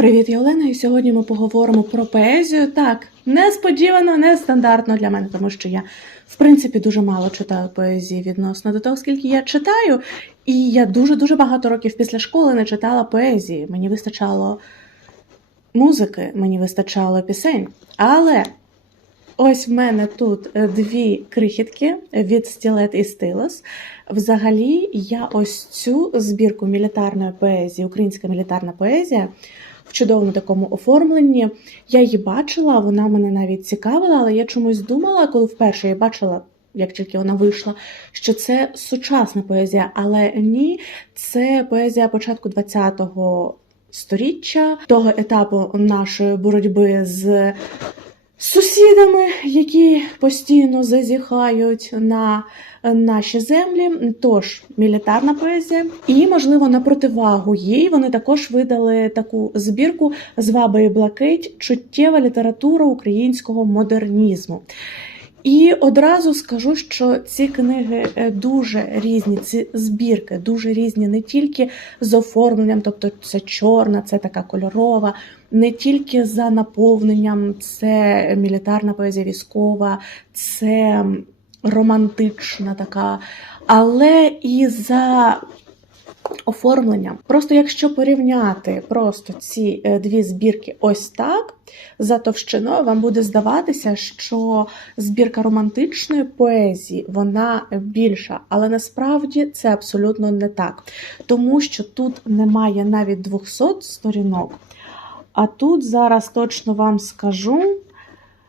Привіт, я Олена, і сьогодні ми поговоримо про поезію. Так, несподівано, нестандартно для мене, тому що я, в принципі, дуже мало читаю поезії відносно до того, скільки я читаю. І я дуже-дуже багато років після школи не читала поезії. Мені вистачало музики, мені вистачало пісень. Але ось в мене тут е, дві крихітки від стілет і стилос. Взагалі, я ось цю збірку мілітарної поезії, українська мілітарна поезія в чудовому такому оформленні. Я її бачила, вона мене навіть цікавила, але я чомусь думала, коли вперше я бачила. Як тільки вона вийшла, що це сучасна поезія, але ні, це поезія початку ХХ сторіччя, того етапу нашої боротьби з сусідами, які постійно зазіхають на наші землі. Тож мілітарна поезія, і можливо на противагу їй вони також видали таку збірку «Зваба і блакить. Чуттєва література українського модернізму. І одразу скажу, що ці книги е, дуже різні, ці збірки дуже різні не тільки з оформленням, тобто це чорна, це така кольорова, не тільки за наповненням, це мілітарна поезія військова, це романтична така, але і за оформленням. Просто якщо порівняти просто ці е, дві збірки ось так, за товщиною, вам буде здаватися, що збірка романтичної поезії вона більша, але насправді це абсолютно не так. Тому що тут немає навіть 200 сторінок, а тут зараз точно вам скажу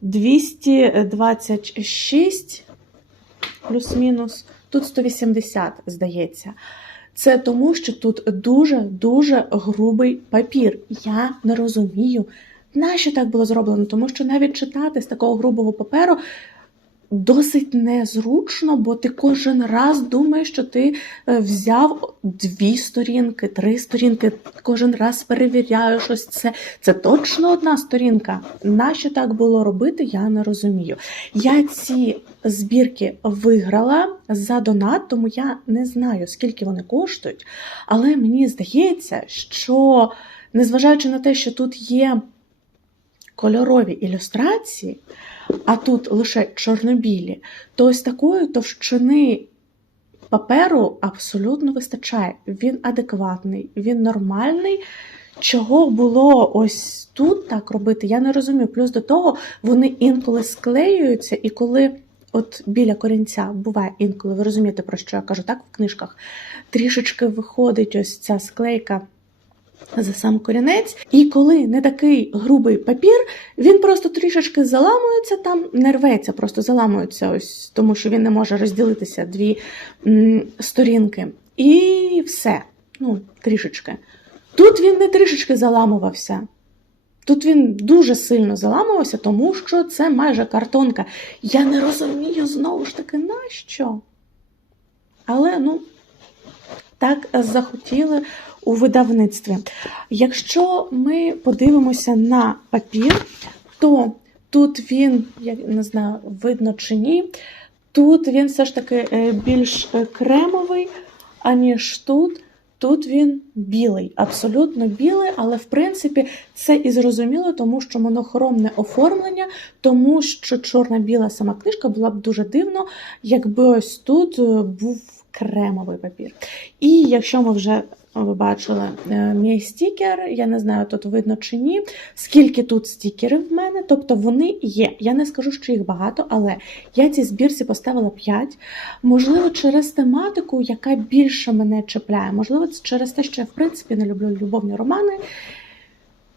226 плюс-мінус, тут 180, здається. Це тому, що тут дуже-дуже грубий папір. Я не розумію, нащо так було зроблено, тому що навіть читати з такого грубого паперу досить незручно, бо ти кожен раз думаєш, що ти е, взяв дві сторінки, три сторінки, кожен раз перевіряєш ось це. Це точно одна сторінка. Нащо так було робити, я не розумію. Я ці збірки виграла за донат, тому я не знаю, скільки вони коштують, але мені здається, що незважаючи на те, що тут є кольорові ілюстрації, а тут лише чорнобілі, то ось такої товщини паперу абсолютно вистачає. Він адекватний, він нормальний. Чого було ось тут так робити, я не розумію. Плюс до того вони інколи склеюються, і коли от біля корінця буває інколи, ви розумієте, про що я кажу, так в книжках, трішечки виходить ось ця склейка за сам корінець. І коли не такий грубий папір, він просто трішечки заламується там, не рветься, просто заламується, ось, тому що він не може розділитися дві м, сторінки. І все. Ну, трішечки. Тут він не трішечки заламувався. Тут він дуже сильно заламувався, тому що це майже картонка. Я не розумію знову ж таки, нащо? Але, ну, так захотіли у видавництві. Якщо ми подивимося на папір, то тут він, я не знаю, видно чи ні, тут він все ж таки е, більш е, кремовий, аніж тут. Тут він білий, абсолютно білий, але в принципі це і зрозуміло, тому що монохромне оформлення, тому що чорна-біла сама книжка була б дуже дивно, якби ось тут е, був кремовий папір. І якщо ми вже ви бачили е, мій стікер, я не знаю, тут видно чи ні, скільки тут стікерів в мене, тобто вони є. Я не скажу, що їх багато, але я цій збірці поставила 5. Можливо, через тематику, яка більше мене чіпляє. Можливо, це через те, що я в принципі не люблю любовні романи.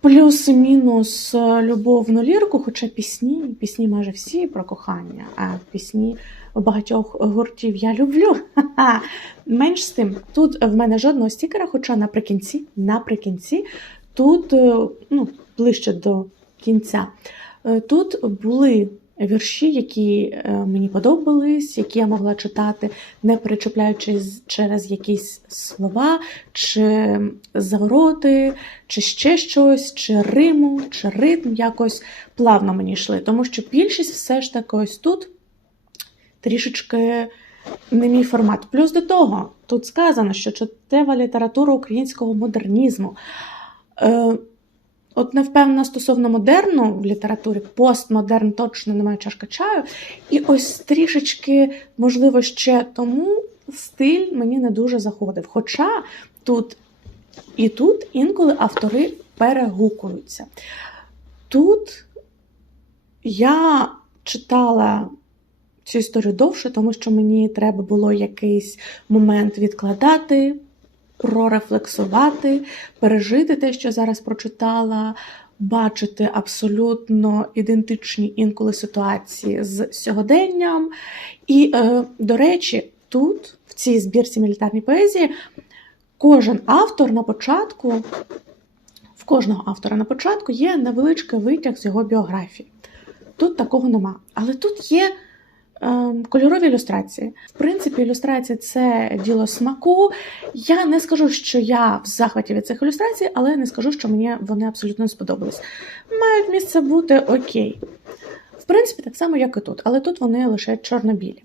Плюс-мінус е, любовну лірку, хоча пісні, пісні майже всі про кохання, а пісні багатьох гуртів я люблю. Менш з тим, тут в мене жодного стікера, хоча наприкінці, наприкінці, тут, е, ну, ближче до кінця, е, тут були вірші, які е, мені подобались, які я могла читати, не перечепляючись через якісь слова, чи завороти, чи ще щось, чи риму, чи ритм якось плавно мені йшли. Тому що більшість все ж таки ось тут трішечки не мій формат. Плюс до того, тут сказано, що чуттєва література українського модернізму. Е, От не впевнена стосовно модерну в літературі, постмодерн точно немає чашка чаю. І ось трішечки, можливо, ще тому стиль мені не дуже заходив. Хоча тут і тут інколи автори перегукуються. Тут я читала цю історію довше, тому що мені треба було якийсь момент відкладати, прорефлексувати, пережити те, що зараз прочитала, бачити абсолютно ідентичні інколи ситуації з сьогоденням. І, е, до речі, тут, в цій збірці мілітарній поезії, кожен автор на початку, в кожного автора на початку є невеличкий витяг з його біографії. Тут такого нема. Але тут є кольорові ілюстрації. В принципі, ілюстрації це діло смаку. Я не скажу, що я в захваті від цих ілюстрацій, але не скажу, що мені вони абсолютно не сподобались. Мають місце бути окей. В принципі, так само, як і тут, але тут вони лише чорно-білі.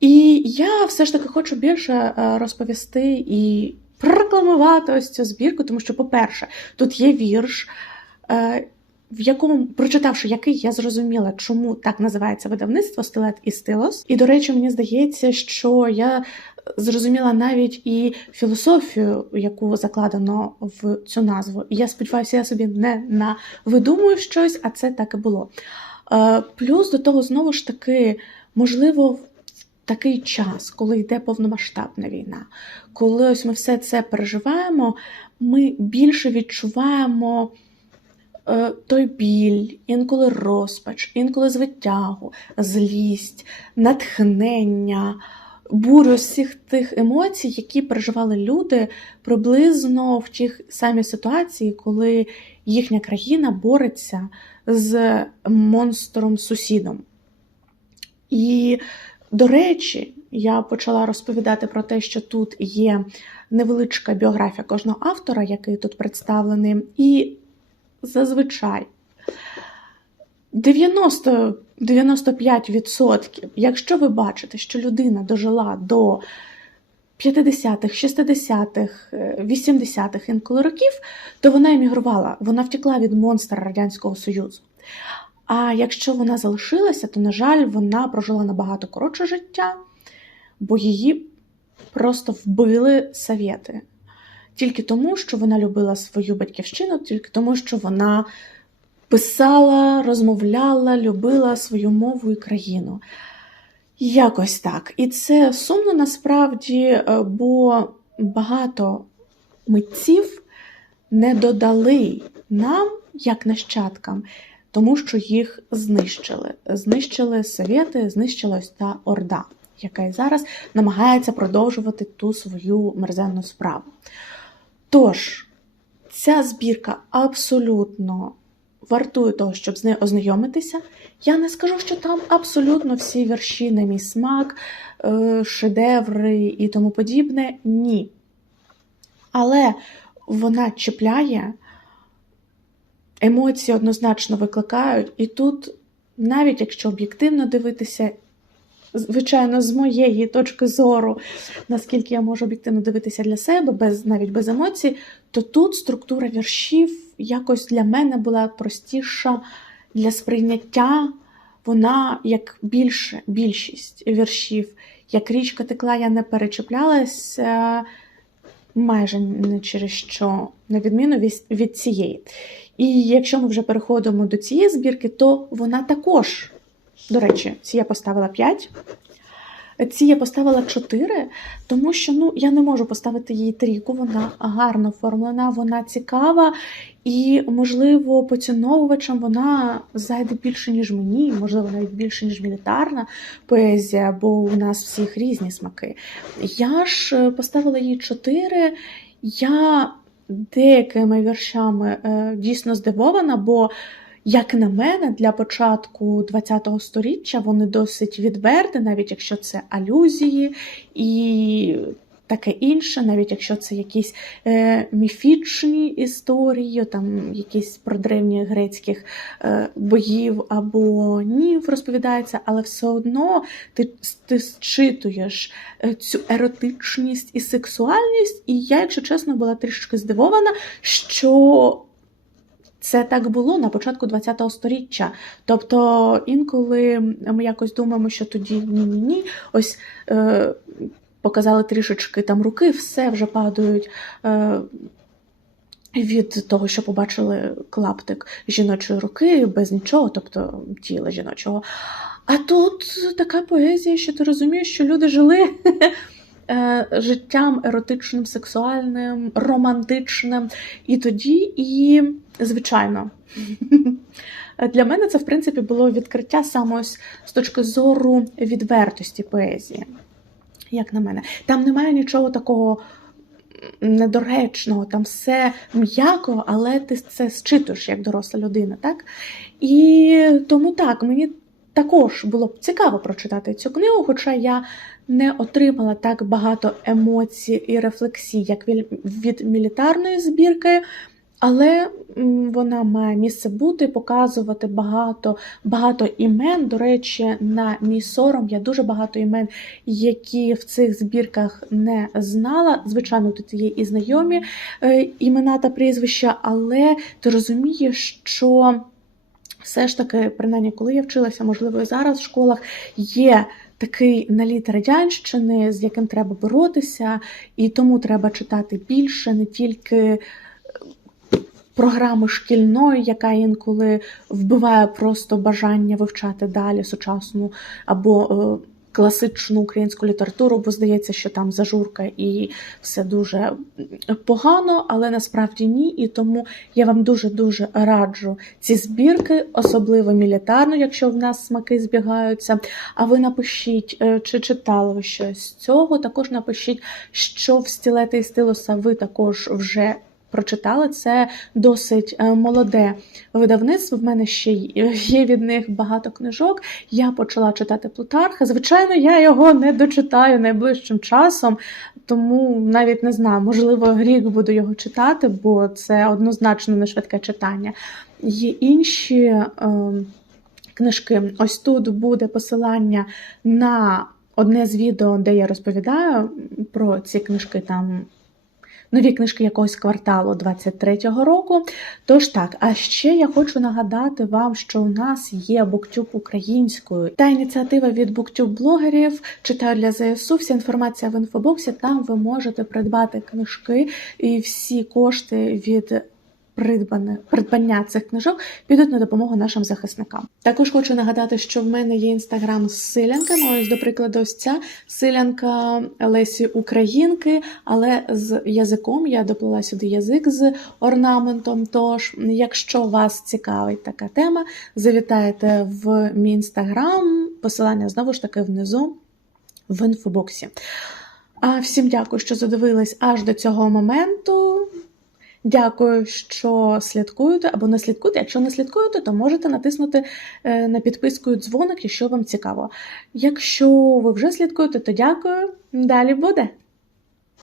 І я все ж таки хочу більше е, розповісти і прорекламувати ось цю збірку, тому що, по-перше, тут є вірш. Е, в якому, прочитавши який, я зрозуміла, чому так називається видавництво стилет і стилос. І, до речі, мені здається, що я зрозуміла навіть і філософію, яку закладено в цю назву. І я сподіваюся, я собі не навидумую щось, а це так і було. Е, Плюс до того, знову ж таки, можливо, в такий час, коли йде повномасштабна війна, коли ось ми все це переживаємо, ми більше відчуваємо е, той біль, інколи розпач, інколи звитягу, злість, натхнення, бурю всіх тих емоцій, які переживали люди приблизно в тих самій ситуації, коли їхня країна бореться з монстром-сусідом. І, до речі, я почала розповідати про те, що тут є невеличка біографія кожного автора, який тут представлений, і зазвичай 90 95%, якщо ви бачите, що людина дожила до 50-х, 60-х, 80-х інколи років, то вона емігрувала, вона втекла від монстра Радянського Союзу. А якщо вона залишилася, то, на жаль, вона прожила набагато коротше життя, бо її просто вбили совєти. Тільки тому, що вона любила свою батьківщину, тільки тому, що вона писала, розмовляла, любила свою мову і країну. Якось так. І це сумно насправді, е, бо багато митців не додали нам, як нащадкам, тому що їх знищили. Знищили совєти, знищила ось та Орда, яка і зараз намагається продовжувати ту свою мерзенну справу. Тож, ця збірка абсолютно вартує того, щоб з нею ознайомитися. Я не скажу, що там абсолютно всі вірші на мій смак, е, шедеври і тому подібне. Ні. Але вона чіпляє, емоції однозначно викликають, і тут, навіть якщо об'єктивно дивитися, звичайно, з моєї точки зору, наскільки я можу об'єктивно дивитися для себе, без, навіть без емоцій, то тут структура віршів якось для мене була простіша для сприйняття. Вона як більше, більшість віршів, як річка текла, я не перечіплялася майже не через що, на відміну від, від цієї. І якщо ми вже переходимо до цієї збірки, то вона також, до речі, ці я поставила 5. Ці я поставила 4, тому що ну, я не можу поставити їй трійку, вона гарно оформлена, вона цікава, і, можливо, поціновувачам вона зайде більше, ніж мені, можливо, навіть більше, ніж мілітарна поезія, бо у нас всіх різні смаки. Я ж поставила їй 4. Я деякими віршами е, дійсно здивована, бо як на мене, для початку ХХ століття вони досить відверті, навіть якщо це алюзії і таке інше, навіть якщо це якісь е, міфічні історії, там якісь про древніх грецьких е, боїв або нів розповідається, але все одно ти, ти зчитуєш е, цю еротичність і сексуальність. І я, якщо чесно, була трішки здивована, що Це так було на початку ХХ століття. Тобто інколи ми якось думаємо, що тоді ні-ні ні, ось е, показали трішечки там руки, все вже падають. Е, від того, що побачили клаптик жіночої руки без нічого, тобто тіла жіночого. А тут така поезія, що ти розумієш, що люди жили е, життям еротичним, сексуальним, романтичним. І тоді, і звичайно. Для мене це, в принципі, було відкриття саме ось з точки зору відвертості поезії, як на мене. Там немає нічого такого недоречного, там все м'яко, але ти це зчитуєш як доросла людина, так? І тому так, мені також було б цікаво прочитати цю книгу, хоча я не отримала так багато емоцій і рефлексій, як від мілітарної збірки. Але вона має місце бути, показувати багато, багато імен. До речі, на мій сором я дуже багато імен, які в цих збірках не знала. Звичайно, тут є і знайомі е, імена та прізвища, але ти розумієш, що все ж таки, принаймні, коли я вчилася, можливо, і зараз в школах є. Такий наліт радянщини, з яким треба боротися, і тому треба читати більше, не тільки програми шкільної, яка інколи вбиває просто бажання вивчати далі сучасну або е, класичну українську літературу, бо здається, що там зажурка і все дуже погано, але насправді ні. І тому я вам дуже дуже раджу ці збірки, особливо мілітарну, якщо в нас смаки збігаються. А ви напишіть, е, чи читали ви щось з цього. Також напишіть, що в стілети і стилуса ви також вже прочитали. Це досить е, молоде видавництво. В мене ще є від них багато книжок. Я почала читати Плутарха. Звичайно, я його не дочитаю найближчим часом, тому навіть не знаю, можливо, рік буду його читати, бо це однозначно не швидке читання. Є інші. Е, Книжки, ось тут буде посилання на одне з відео, де я розповідаю про ці книжки там нові книжки якогось кварталу 23-го року. Тож так, а ще я хочу нагадати вам, що у нас є BookTube українською та ініціатива від BookTube блогерів читаю для ЗСУ. Вся інформація в інфобоксі. Там ви можете придбати книжки і всі кошти від. Придбане придбання цих книжок підуть на допомогу нашим захисникам. Також хочу нагадати, що в мене є інстаграм з силянками. Ось, до прикладу, ось ця силянка Лесі Українки, але з язиком я доплила сюди язик з орнаментом. Тож, якщо вас цікавить така тема, завітайте в мій інстаграм. Посилання знову ж таки внизу в інфобоксі. А всім дякую, що задивились аж до цього моменту. Дякую, що слідкуєте або не слідкуєте. Якщо не слідкуєте, то можете натиснути е, на підписку дзвоник, якщо вам цікаво. Якщо ви вже слідкуєте, то дякую. Далі буде.